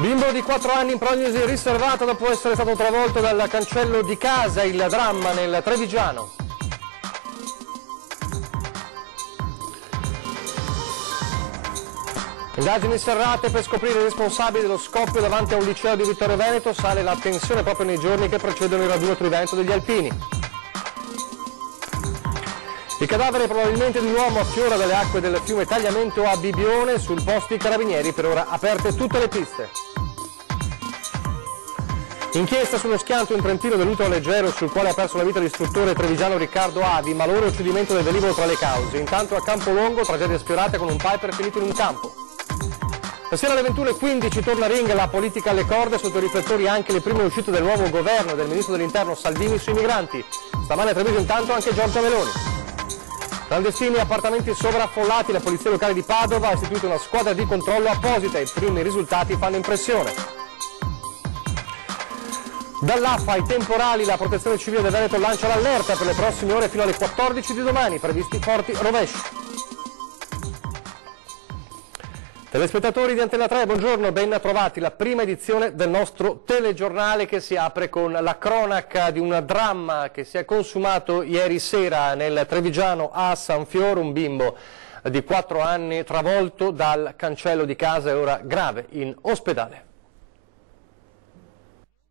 Bimbo di 4 anni in prognosi riservata dopo essere stato travolto dal cancello di casa, il dramma nel Trevigiano. Indagini serrate per scoprire i responsabili dello scoppio davanti a un liceo di Vittorio Veneto, sale la tensione proprio nei giorni che precedono il raduno Trivento degli Alpini. Il cadavere probabilmente di un uomo affiora dalle acque del fiume Tagliamento a Bibbione, sul posto i carabinieri per ora aperte tutte le piste. Inchiesta sullo schianto in Trentino dell'utero leggero sul quale ha perso la vita l'istruttore trevigiano Riccardo Avi, malore e uccidimento del velivolo tra le cause. Intanto a Campolongo, tragedia spiorata con un Piper finito in un campo. Stasera alle 21:15 torna a ring la politica alle corde, sotto i riflettori anche le prime uscite del nuovo governo e del ministro dell'interno Salvini sui migranti. Stamane a Treviso intanto anche Giorgia Meloni. Clandestini e appartamenti sovraffollati, la polizia locale di Padova ha istituito una squadra di controllo apposita, i primi risultati fanno impressione. Dall'AFA ai temporali, la protezione civile del Veneto lancia l'allerta per le prossime ore fino alle 14 di domani, previsti forti rovesci. Telespettatori di Antena 3, buongiorno, ben trovati. La prima edizione del nostro telegiornale che si apre con la cronaca di un dramma che si è consumato ieri sera nel Trevigiano a San Fiore, un bimbo di 4 anni travolto dal cancello di casa e ora grave in ospedale.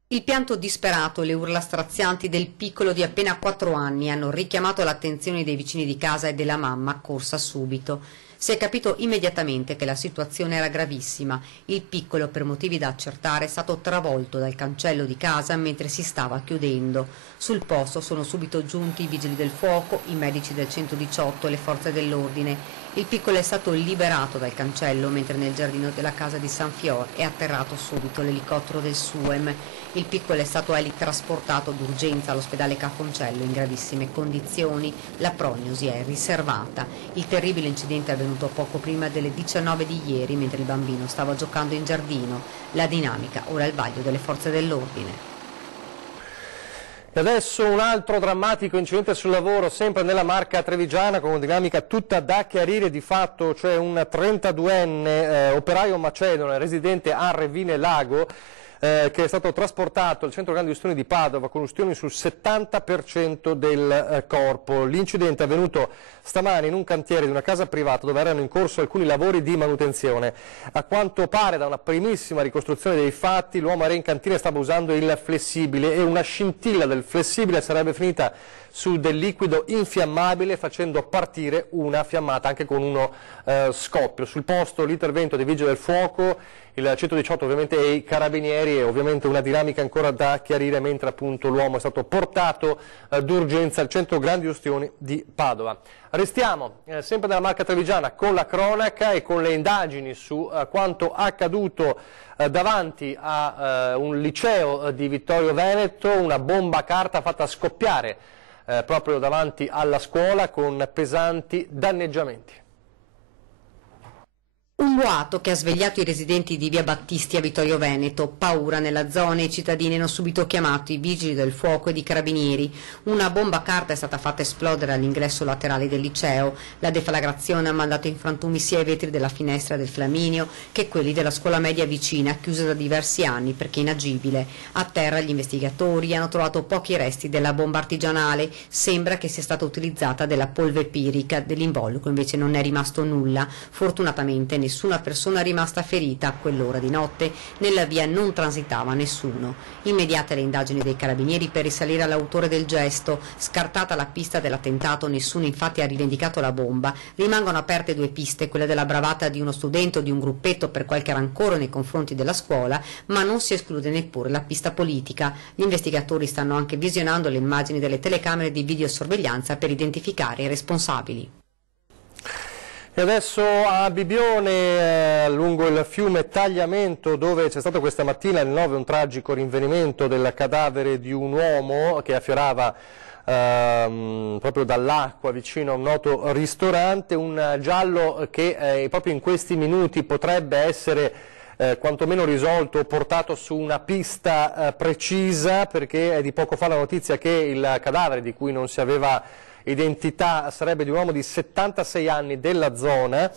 Il pianto disperato e le urla strazianti del piccolo di appena 4 anni hanno richiamato l'attenzione dei vicini di casa e della mamma accorsa subito. Si è capito immediatamente che la situazione era gravissima. Il piccolo, per motivi da accertare, è stato travolto dal cancello di casa mentre si stava chiudendo. Sul posto sono subito giunti i vigili del fuoco, i medici del 118 e le forze dell'ordine. Il piccolo è stato liberato dal cancello mentre nel giardino della casa di San Fior è atterrato subito l'elicottero del SUEM. Il piccolo è stato trasportato d'urgenza all'ospedale Cafoncello in gravissime condizioni. La prognosi è riservata. Il terribile incidente è avvenuto poco prima delle 19 di ieri mentre il bambino stava giocando in giardino. La dinamica ora al vaglio delle forze dell'ordine. E adesso un altro drammatico incidente sul lavoro, sempre nella Marca trevigiana, con una dinamica tutta da chiarire di fatto, cioè un 32enne operaio macedone residente a Revine Lago, che è stato trasportato al centro grandi ustioni di Padova con ustioni sul 70% del corpo. L'incidente è avvenuto stamani in un cantiere di una casa privata dove erano in corso alcuni lavori di manutenzione. A quanto pare da una primissima ricostruzione dei fatti l'uomo era in cantina e stava usando il flessibile e una scintilla del flessibile sarebbe finita su del liquido infiammabile facendo partire una fiammata anche con uno scoppio. Sul posto l'intervento dei vigili del fuoco, il 118 ovviamente e i carabinieri, e ovviamente una dinamica ancora da chiarire mentre appunto l'uomo è stato portato d'urgenza al centro grandi ustioni di Padova. Restiamo sempre nella Marca trevigiana con la cronaca e con le indagini su quanto accaduto davanti a un liceo di Vittorio Veneto, una bomba a carta fatta scoppiare proprio davanti alla scuola con pesanti danneggiamenti. Un boato che ha svegliato i residenti di via Battisti a Vittorio Veneto, paura nella zona e i cittadini hanno subito chiamato i vigili del fuoco ed i carabinieri. Una bomba a carta è stata fatta esplodere all'ingresso laterale del liceo. La deflagrazione ha mandato in frantumi sia i vetri della finestra del Flaminio che quelli della scuola media vicina, chiusa da diversi anni perché inagibile. A terra gli investigatori hanno trovato pochi resti della bomba artigianale. Sembra che sia stata utilizzata della polvere pirica, dell'involucro invece non è rimasto nulla. Fortunatamente nessuna persona è rimasta ferita. A quell'ora di notte nella via non transitava nessuno. Immediate le indagini dei carabinieri per risalire all'autore del gesto. Scartata la pista dell'attentato, nessuno infatti ha rivendicato la bomba. Rimangono aperte 2 piste, quella della bravata di uno studente o di un gruppetto per qualche rancore nei confronti della scuola, ma non si esclude neppure la pista politica. Gli investigatori stanno anche visionando le immagini delle telecamere di videosorveglianza per identificare i responsabili. E adesso a Bibbione, lungo il fiume Tagliamento, dove c'è stato questa mattina alle 9 un tragico rinvenimento del cadavere di un uomo che affiorava proprio dall'acqua vicino a un noto ristorante, un giallo che proprio in questi minuti potrebbe essere quantomeno risolto o portato su una pista precisa, perché è di poco fa la notizia che il cadavere, di cui non si aveva identità, sarebbe di un uomo di 76 anni della zona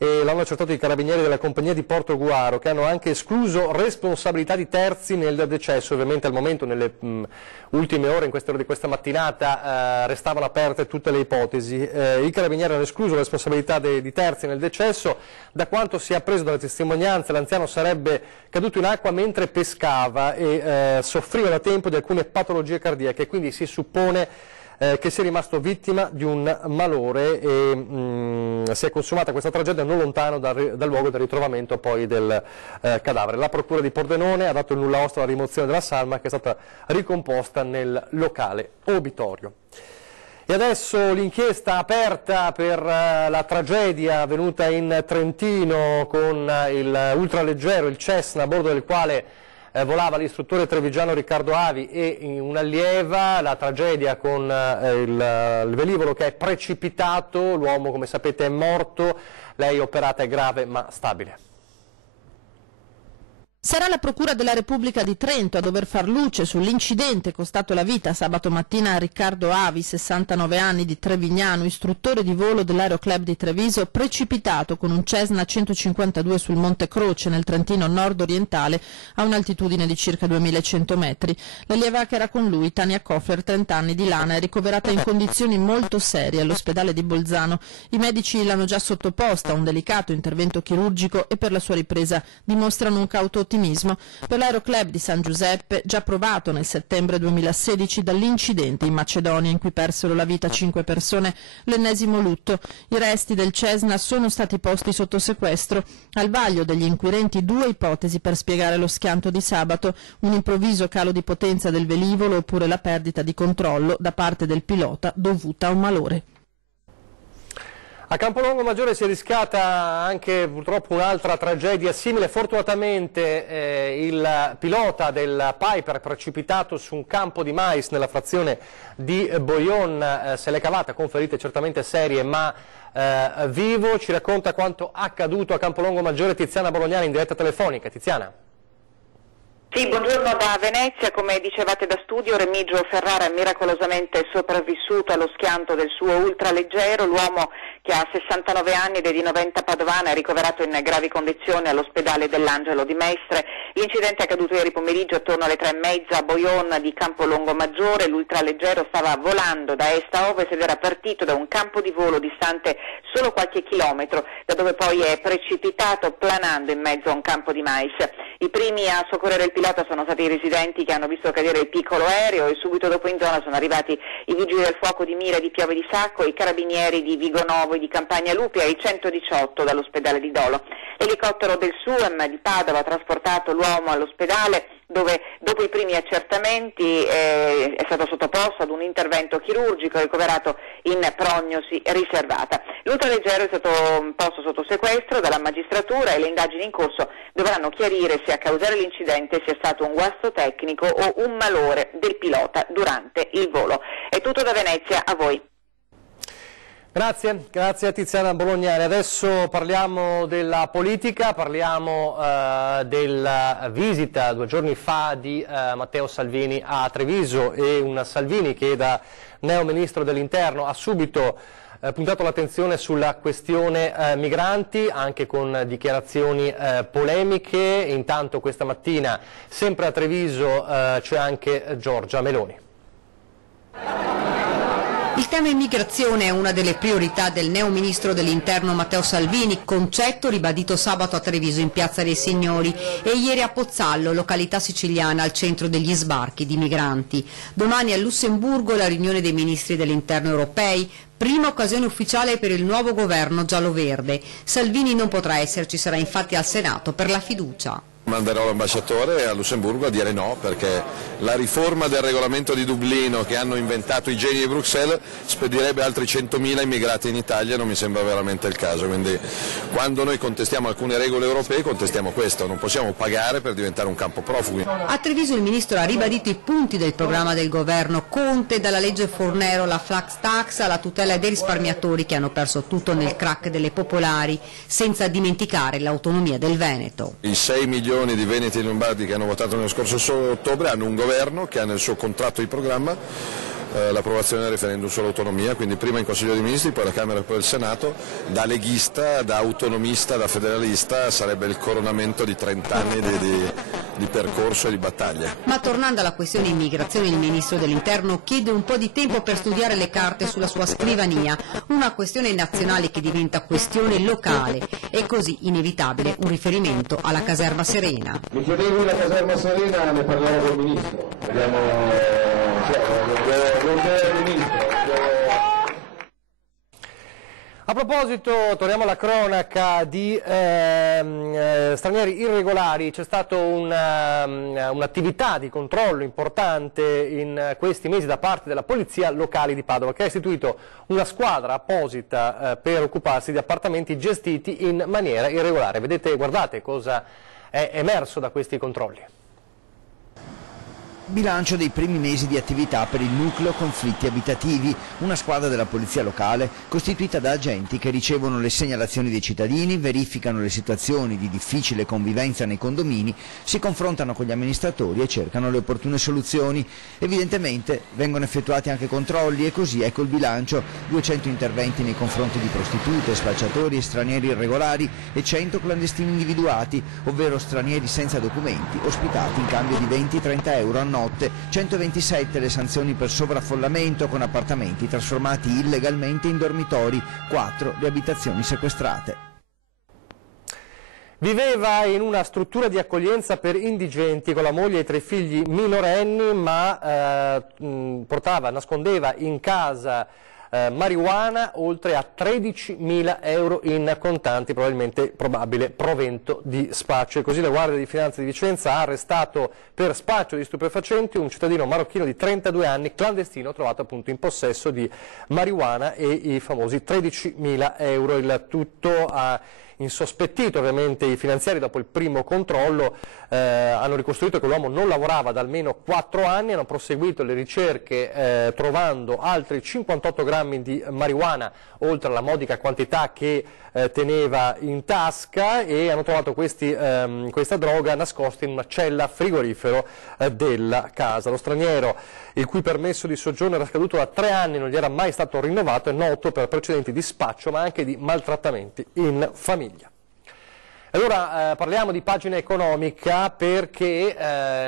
e l'hanno accertato i carabinieri della compagnia di Portoguaro, che hanno anche escluso responsabilità di terzi nel decesso. Ovviamente al momento, nelle ultime ore, in queste ore di questa mattinata, restavano aperte tutte le ipotesi. I carabinieri hanno escluso la responsabilità di terzi nel decesso. Da quanto si è appreso dalle testimonianze, l'anziano sarebbe caduto in acqua mentre pescava e soffriva da tempo di alcune patologie cardiache, quindi si suppone che sia rimasto vittima di un malore e si è consumata questa tragedia non lontano dal luogo del ritrovamento poi del cadavere. La procura di Pordenone ha dato il nulla osta alla rimozione della salma, che è stata ricomposta nel locale obitorio. E adesso l'inchiesta aperta per la tragedia avvenuta in Trentino con il ultraleggero, il Cessna, a bordo del quale volava l'istruttore trevigiano Riccardo Avi e un'allieva. La tragedia con il velivolo che è precipitato, l'uomo come sapete è morto, lei operata è grave ma stabile. Sarà la Procura della Repubblica di Trento a dover far luce sull'incidente costato la vita sabato mattina a Riccardo Avi, 69 anni, di Trevignano, istruttore di volo dell'Aeroclub di Treviso, precipitato con un Cessna 152 sul Monte Croce nel Trentino nord-orientale a un'altitudine di circa 2100 metri. L'allieva che era con lui, Tania Kofler, 30 anni, di Lana, è ricoverata in condizioni molto serie all'ospedale di Bolzano. I medici l'hanno già sottoposta a un delicato intervento chirurgico e per la sua ripresa dimostrano un cauto ottimismo. Per l'Aeroclub di San Giuseppe, già provato nel settembre 2016 dall'incidente in Macedonia in cui persero la vita 5 persone, l'ennesimo lutto. I resti del Cessna sono stati posti sotto sequestro. Al vaglio degli inquirenti 2 ipotesi per spiegare lo schianto di sabato: un improvviso calo di potenza del velivolo oppure la perdita di controllo da parte del pilota dovuta a un malore. A Campolongo Maggiore si è rischiata anche purtroppo un'altra tragedia simile. Fortunatamente il pilota del Piper, precipitato su un campo di mais nella frazione di Boyon, se l'è cavata con ferite certamente serie ma vivo. Ci racconta quanto accaduto a Campolongo Maggiore Tiziana Bolognani in diretta telefonica. Tiziana. Sì, buongiorno da Venezia. Come dicevate da studio, Remigio Ferrara è miracolosamente sopravvissuto allo schianto del suo ultraleggero. L'uomo, che ha 69 anni ed è di Noventa Padovana, è ricoverato in gravi condizioni all'ospedale dell'Angelo di Mestre. L'incidente è accaduto ieri pomeriggio attorno alle 3:30 a Boyon di Campolongo Maggiore. L'ultraleggero stava volando da est a ovest ed era partito da un campo di volo distante solo qualche chilometro, da dove poi è precipitato planando in mezzo a un campo di mais. I primi a soccorrere il pilota sono stati i residenti che hanno visto cadere il piccolo aereo e subito dopo in zona sono arrivati i vigili del fuoco di Mira e di Piave di Sacco, i carabinieri di Vigonovo e di Campagna Lupi e il 118 dall'ospedale di Dolo. L'elicottero del SUEM di Padova ha trasportato l'uomo all'ospedale, dove dopo i primi accertamenti è stato sottoposto ad un intervento chirurgico, ricoverato in prognosi riservata. L'ultraleggero è stato posto sotto sequestro dalla magistratura e le indagini in corso dovranno chiarire se a causare l'incidente sia stato un guasto tecnico o un malore del pilota durante il volo. È tutto da Venezia, a voi. Grazie a Tiziana Bolognani. Adesso parliamo della politica, parliamo della visita 2 giorni fa di Matteo Salvini a Treviso, e un Salvini che da neo ministro dell'Interno ha subito puntato l'attenzione sulla questione migranti, anche con dichiarazioni polemiche. Intanto questa mattina, sempre a Treviso, c'è anche Giorgia Meloni. Il tema immigrazione è una delle priorità del neo ministro dell'Interno Matteo Salvini, concetto ribadito sabato a Treviso in Piazza dei Signori e ieri a Pozzallo, località siciliana al centro degli sbarchi di migranti. Domani a Lussemburgo la riunione dei ministri dell'Interno europei, prima occasione ufficiale per il nuovo governo giallo-verde. Salvini non potrà esserci, sarà infatti al Senato per la fiducia. Manderò l'ambasciatore a Lussemburgo a dire no, perché la riforma del regolamento di Dublino che hanno inventato i geni di Bruxelles spedirebbe altri 100.000 immigrati in Italia e non mi sembra veramente il caso. Quindi quando noi contestiamo alcune regole europee contestiamo questo, non possiamo pagare per diventare un campo profughi. A Treviso il ministro ha ribadito i punti del programma del governo Conte, dalla legge Fornero alla flax tax alla tutela dei risparmiatori che hanno perso tutto nel crack delle popolari, senza dimenticare l'autonomia del Veneto. I 6 milioni di veneti e lombardi che hanno votato nello scorso ottobre hanno un governo che ha nel suo contratto di programma l'approvazione del referendum sull'autonomia, quindi prima in Consiglio dei Ministri, poi alla Camera e poi al Senato. Da leghista, da autonomista, da federalista sarebbe il coronamento di 30 anni di percorso e di battaglia. Ma tornando alla questione immigrazione, il Ministro dell'Interno chiede un po' di tempo per studiare le carte sulla sua scrivania, una questione nazionale che diventa questione locale e così inevitabile un riferimento alla caserma Serena. Mi chiedevo la caserma Serena, ne parlavo col Ministro, vediamo, non c'è il Ministro. A proposito, torniamo alla cronaca di stranieri irregolari. C'è stata un'attività di controllo importante in questi mesi da parte della Polizia Locale di Padova, che ha istituito una squadra apposita per occuparsi di appartamenti gestiti in maniera irregolare. Vedete, guardate cosa è emerso da questi controlli. Bilancio dei primi mesi di attività per il nucleo conflitti abitativi, una squadra della polizia locale costituita da agenti che ricevono le segnalazioni dei cittadini, verificano le situazioni di difficile convivenza nei condomini, si confrontano con gli amministratori e cercano le opportune soluzioni. Evidentemente vengono effettuati anche controlli e così ecco il bilancio: 200 interventi nei confronti di prostitute, spacciatori e stranieri irregolari e 100 clandestini individuati, ovvero stranieri senza documenti, ospitati in cambio di 20-30 euro a notte. 127 le sanzioni per sovraffollamento con appartamenti trasformati illegalmente in dormitori, 4 le abitazioni sequestrate. Viveva in una struttura di accoglienza per indigenti con la moglie e 3 figli minorenni, ma nascondeva in casa marijuana oltre a 13.000 euro in contanti, probabile provento di spaccio. E così la Guardia di Finanza di Vicenza ha arrestato per spaccio di stupefacenti un cittadino marocchino di 32 anni, clandestino, trovato appunto in possesso di marijuana e i famosi 13.000 euro. Il tutto ha insospettito ovviamente i finanziari. Dopo il primo controllo hanno ricostruito che l'uomo non lavorava da almeno 4 anni, hanno proseguito le ricerche trovando altri 58 grammi di marijuana oltre alla modica quantità che teneva in tasca, e hanno trovato questa droga nascosta in una cella frigorifero della casa. Lo straniero, il cui permesso di soggiorno era scaduto da 3 anni, non gli era mai stato rinnovato, è noto per precedenti di spaccio ma anche di maltrattamenti in famiglia. Allora parliamo di pagina economica, perché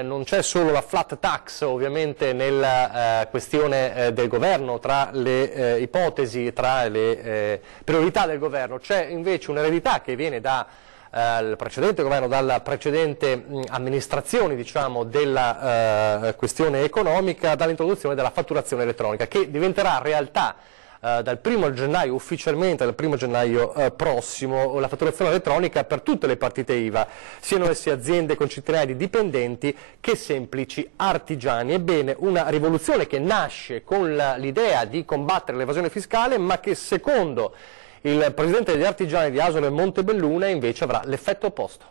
non c'è solo la flat tax ovviamente nella questione del governo, tra le ipotesi, tra le priorità del governo. C'è invece un'eredità che viene dal precedente governo, dalla precedente amministrazione, diciamo, della questione economica, dall'introduzione della fatturazione elettronica, che diventerà realtà dal 1° gennaio, ufficialmente dal 1° gennaio prossimo, la fatturazione elettronica per tutte le partite IVA, siano esse aziende con centinaia di dipendenti che semplici artigiani. Ebbene, una rivoluzione che nasce con l'idea di combattere l'evasione fiscale, ma che secondo il presidente degli artigiani di Asolo e Montebelluna invece avrà l'effetto opposto.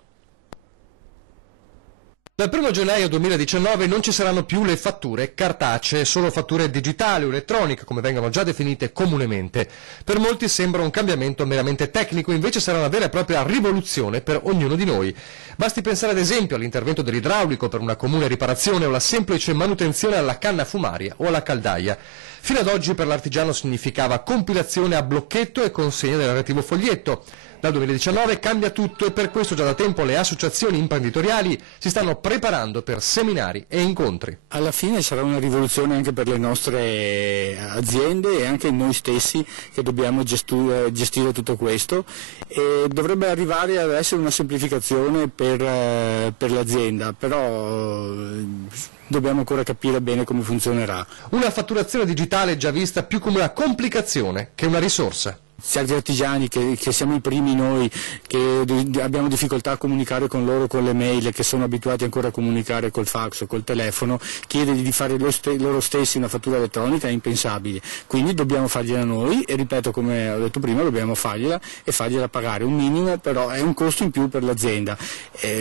Dal 1° gennaio 2019 non ci saranno più le fatture cartacee, solo fatture digitali o elettroniche, come vengono già definite comunemente. Per molti sembra un cambiamento meramente tecnico, invece sarà una vera e propria rivoluzione per ognuno di noi. Basti pensare ad esempio all'intervento dell'idraulico per una comune riparazione o la semplice manutenzione alla canna fumaria o alla caldaia. Fino ad oggi per l'artigiano significava compilazione a blocchetto e consegna del relativo foglietto. Dal 2019 cambia tutto e per questo già da tempo le associazioni imprenditoriali si stanno preparando per seminari e incontri. Alla fine sarà una rivoluzione anche per le nostre aziende e anche noi stessi che dobbiamo gestire tutto questo, e dovrebbe arrivare ad essere una semplificazione per l'azienda, però dobbiamo ancora capire bene come funzionerà. Una fatturazione digitale già vista più come una complicazione che una risorsa. Certi artigiani che siamo i primi noi, che abbiamo difficoltà a comunicare con loro con le mail, che sono abituati ancora a comunicare col fax o col telefono, chiedergli di fare loro stessi una fattura elettronica è impensabile, quindi dobbiamo fargliela noi e, ripeto, come ho detto prima, dobbiamo fargliela e fargliela pagare un minimo, però è un costo in più per l'azienda.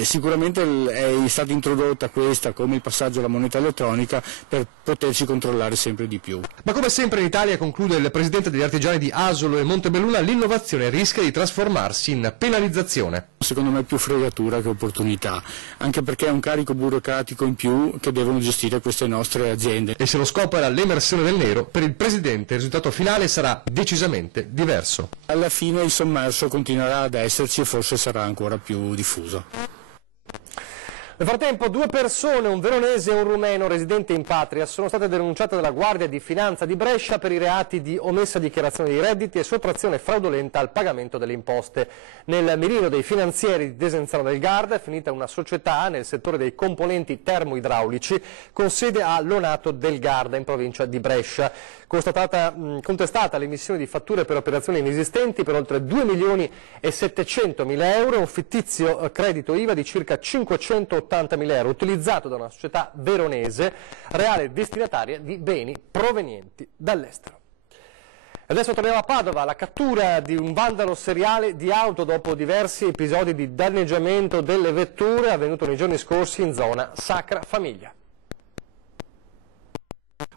Sicuramente è stata introdotta questa, come il passaggio alla moneta elettronica per poterci controllare sempre di più. Ma come sempre in Italia, conclude il presidente degli artigiani di Asolo e Montebelluna, l'innovazione rischia di trasformarsi in penalizzazione. Secondo me è più fregatura che opportunità, anche perché è un carico burocratico in più che devono gestire queste nostre aziende. E se lo scopo era l'emersione del nero, per il presidente il risultato finale sarà decisamente diverso. Alla fine il sommerso continuerà ad esserci e forse sarà ancora più diffuso. Nel frattempo 2 persone, un veronese e un rumeno residente in patria, sono state denunciate dalla Guardia di Finanza di Brescia per i reati di omessa dichiarazione dei redditi e sottrazione fraudolenta al pagamento delle imposte. Nel mirino dei finanzieri di Desenzano del Garda è finita una società nel settore dei componenti termoidraulici con sede a Lonato del Garda in provincia di Brescia. Contestata l'emissione di fatture per operazioni inesistenti per oltre 2.700.000 euro e un fittizio credito IVA di circa 580.000 euro utilizzato da una società veronese, reale destinataria di beni provenienti dall'estero. Adesso torniamo a Padova, la cattura di un vandalo seriale di auto dopo diversi episodi di danneggiamento delle vetture avvenuto nei giorni scorsi in zona Sacra Famiglia.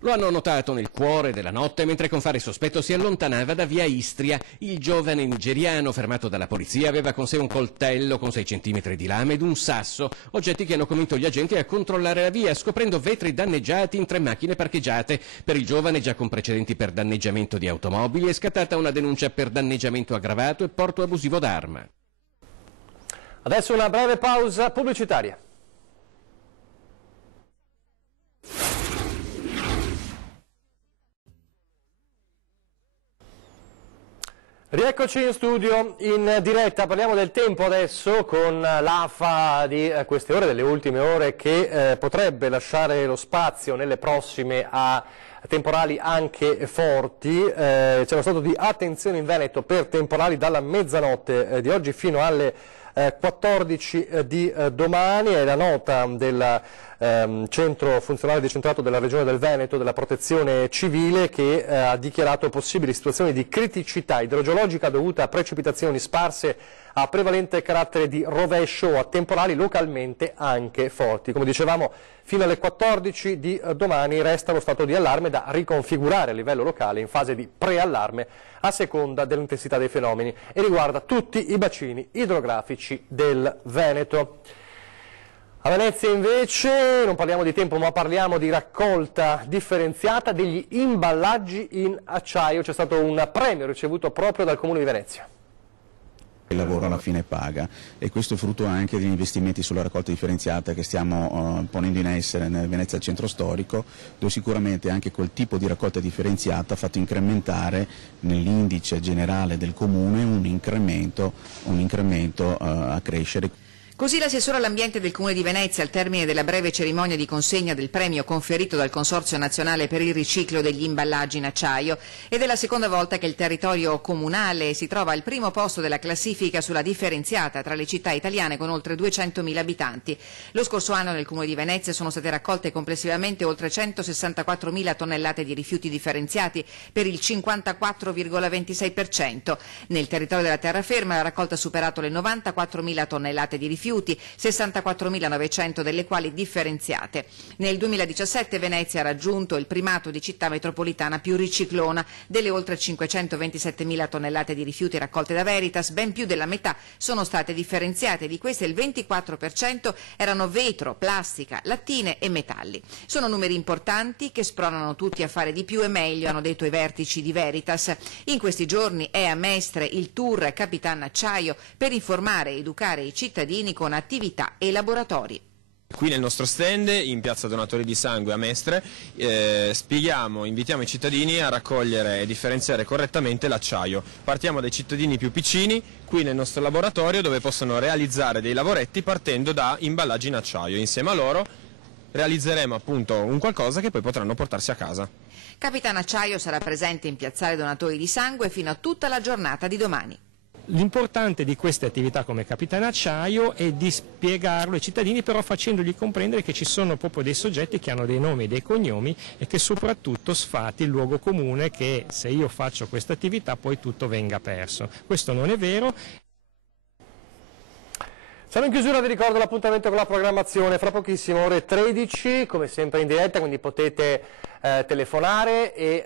Lo hanno notato nel cuore della notte mentre con fare sospetto si allontanava da via Istria. Il giovane nigeriano fermato dalla polizia aveva con sé un coltello con 6 centimetri di lame ed un sasso, oggetti che hanno convinto gli agenti a controllare la via, scoprendo vetri danneggiati in 3 macchine parcheggiate. Per il giovane, già con precedenti per danneggiamento di automobili, è scattata una denuncia per danneggiamento aggravato e porto abusivo d'arma. Adesso una breve pausa pubblicitaria. Rieccoci in studio, in diretta, parliamo del tempo adesso con l'AFA di queste ore, delle ultime ore, che potrebbe lasciare lo spazio nelle prossime a temporali anche forti. C'è uno stato di attenzione in Veneto per temporali dalla mezzanotte di oggi fino alle 14 di domani. È la nota del centro funzionale decentrato della Regione del Veneto della Protezione Civile che ha dichiarato possibili situazioni di criticità idrogeologica dovuta a precipitazioni sparse a prevalente carattere di rovescio o a temporali localmente anche forti. Come dicevamo, fino alle 14 di domani resta lo stato di allarme da riconfigurare a livello locale in fase di preallarme a seconda dell'intensità dei fenomeni e riguarda tutti i bacini idrografici del Veneto. A Venezia invece non parliamo di tempo ma parliamo di raccolta differenziata degli imballaggi in acciaio. C'è stato un premio ricevuto proprio dal Comune di Venezia. Il lavoro alla fine paga e questo è frutto anche degli investimenti sulla raccolta differenziata che stiamo ponendo in essere nel Venezia Centro Storico, dove sicuramente anche quel tipo di raccolta differenziata ha fatto incrementare nell'indice generale del Comune un incremento a crescere. Così l'assessore all'ambiente del Comune di Venezia, al termine della breve cerimonia di consegna del premio conferito dal Consorzio Nazionale per il riciclo degli imballaggi in acciaio, ed è la seconda volta che il territorio comunale si trova al primo posto della classifica sulla differenziata tra le città italiane con oltre 200.000 abitanti. Lo scorso anno nel Comune di Venezia sono state raccolte complessivamente oltre 164.000 tonnellate di rifiuti differenziati per il 54,26%. Nel territorio della terraferma la raccolta ha superato le 94.000 tonnellate di rifiuti, 64.900 delle quali differenziate. Nel 2017 Venezia ha raggiunto il primato di città metropolitana più riciclona. Delle oltre 527.000 tonnellate di rifiuti raccolte da Veritas, ben più della metà sono state differenziate, di queste il 24% erano vetro, plastica, lattine e metalli. Sono numeri importanti che spronano tutti a fare di più e meglio, hanno detto i vertici di Veritas. In questi giorni è a Mestre il tour Capitan Acciaio per informare e educare i cittadini con attività e laboratori. Qui nel nostro stand, in piazza Donatori di Sangue a Mestre, invitiamo i cittadini a raccogliere e differenziare correttamente l'acciaio. Partiamo dai cittadini più piccini, qui nel nostro laboratorio, dove possono realizzare dei lavoretti partendo da imballaggi in acciaio. Insieme a loro realizzeremo appunto un qualcosa che poi potranno portarsi a casa. Capitan Acciaio sarà presente in piazzale Donatori di Sangue fino a tutta la giornata di domani. L'importante di queste attività come Capitan Acciaio è di spiegarlo ai cittadini, però facendogli comprendere che ci sono proprio dei soggetti che hanno dei nomi e dei cognomi e che soprattutto sfati il luogo comune che se io faccio questa attività poi tutto venga perso. Questo non è vero. Siamo in chiusura, vi ricordo l'appuntamento con la programmazione, fra pochissimo ore 13, come sempre in diretta, quindi potete telefonare e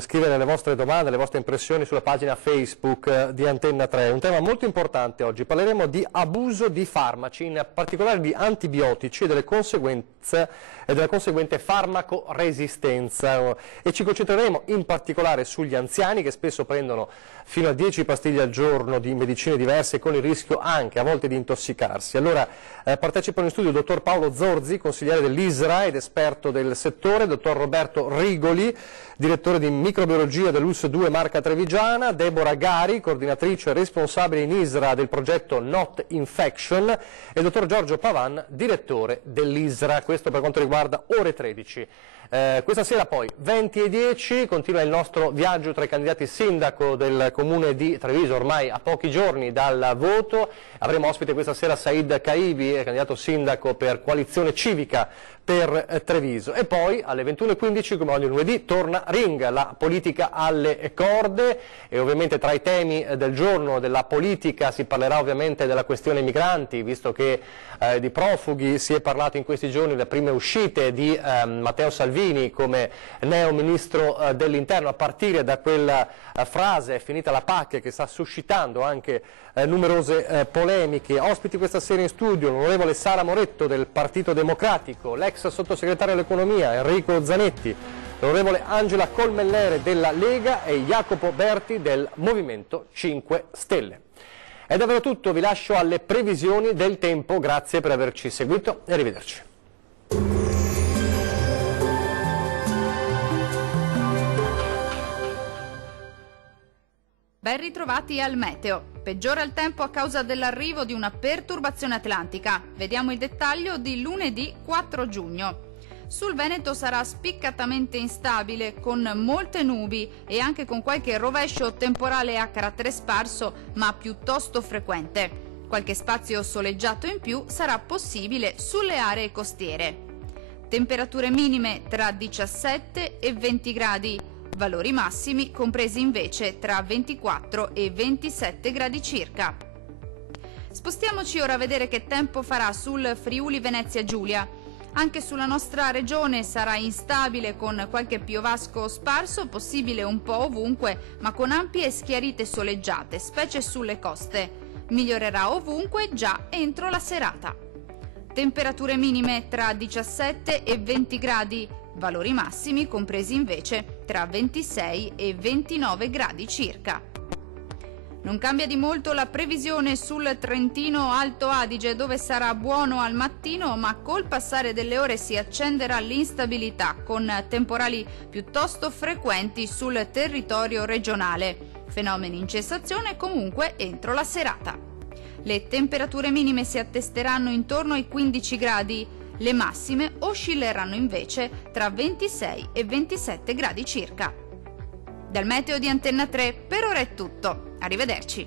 scrivere le vostre domande, le vostre impressioni sulla pagina Facebook di Antenna 3. Un tema molto importante oggi, parleremo di abuso di farmaci, in particolare di antibiotici e delle conseguenze e della conseguente farmacoresistenza, e ci concentreremo in particolare sugli anziani che spesso prendono fino a 10 pastiglie al giorno di medicine diverse, con il rischio anche a volte di intossicarsi. Allora partecipano in studio il dottor Paolo Zorzi, consigliere dell'ISRA ed esperto del settore, il dottor Roberto Rigoli, direttore di microbiologia dell'ULSS 2 Marca Trevigiana, Deborah Gari, coordinatrice e responsabile in ISRA del progetto Not Infection, e il dottor Giorgio Pavan, direttore dell'ISRA. Questo per quanto riguarda ore 13. Questa sera poi 20:10 continua il nostro viaggio tra i candidati sindaco del comune di Treviso, ormai a pochi giorni dal voto. Avremo ospite questa sera Said Caibi, candidato sindaco per Coalizione Civica per Treviso, e poi alle 21:15 come ogni lunedì torna Ring, la politica alle corde, e ovviamente tra i temi del giorno della politica si parlerà ovviamente della questione migranti, visto che di profughi si è parlato in questi giorni, le prime uscite di Matteo Salvini come neo ministro dell'interno, a partire da quella frase "finita la PAC", che sta suscitando anche numerose polemiche. Ospiti questa sera in studio l'onorevole Sara Moretto del Partito Democratico, l'ex sottosegretario all'economia Enrico Zanetti, l'onorevole Angela Colmellere della Lega e Jacopo Berti del Movimento 5 Stelle. È davvero tutto, vi lascio alle previsioni del tempo, grazie per averci seguito e arrivederci. Ben ritrovati al meteo. Peggiora il tempo a causa dell'arrivo di una perturbazione atlantica. Vediamo il dettaglio di lunedì 4 giugno. Sul Veneto sarà spiccatamente instabile, con molte nubi e anche con qualche rovescio temporale a carattere sparso, ma piuttosto frequente. Qualche spazio soleggiato in più sarà possibile sulle aree costiere. Temperature minime tra 17 e 20 gradi. Valori massimi compresi invece tra 24 e 27 gradi circa. Spostiamoci ora a vedere che tempo farà sul Friuli Venezia Giulia. Anche sulla nostra regione sarà instabile, con qualche piovasco sparso, possibile un po' ovunque, ma con ampie schiarite soleggiate, specie sulle coste. Migliorerà ovunque già entro la serata. Temperature minime tra 17 e 20 gradi. Valori massimi compresi invece tra 26 e 29 gradi circa. Non cambia di molto la previsione sul Trentino Alto Adige, dove sarà buono al mattino, ma col passare delle ore si accenderà l'instabilità, con temporali piuttosto frequenti sul territorio regionale. Fenomeni in cessazione comunque entro la serata. Le temperature minime si attesteranno intorno ai 15 gradi. Le massime oscilleranno invece tra 26 e 27 gradi circa. Dal meteo di Antenna 3 per ora è tutto. Arrivederci.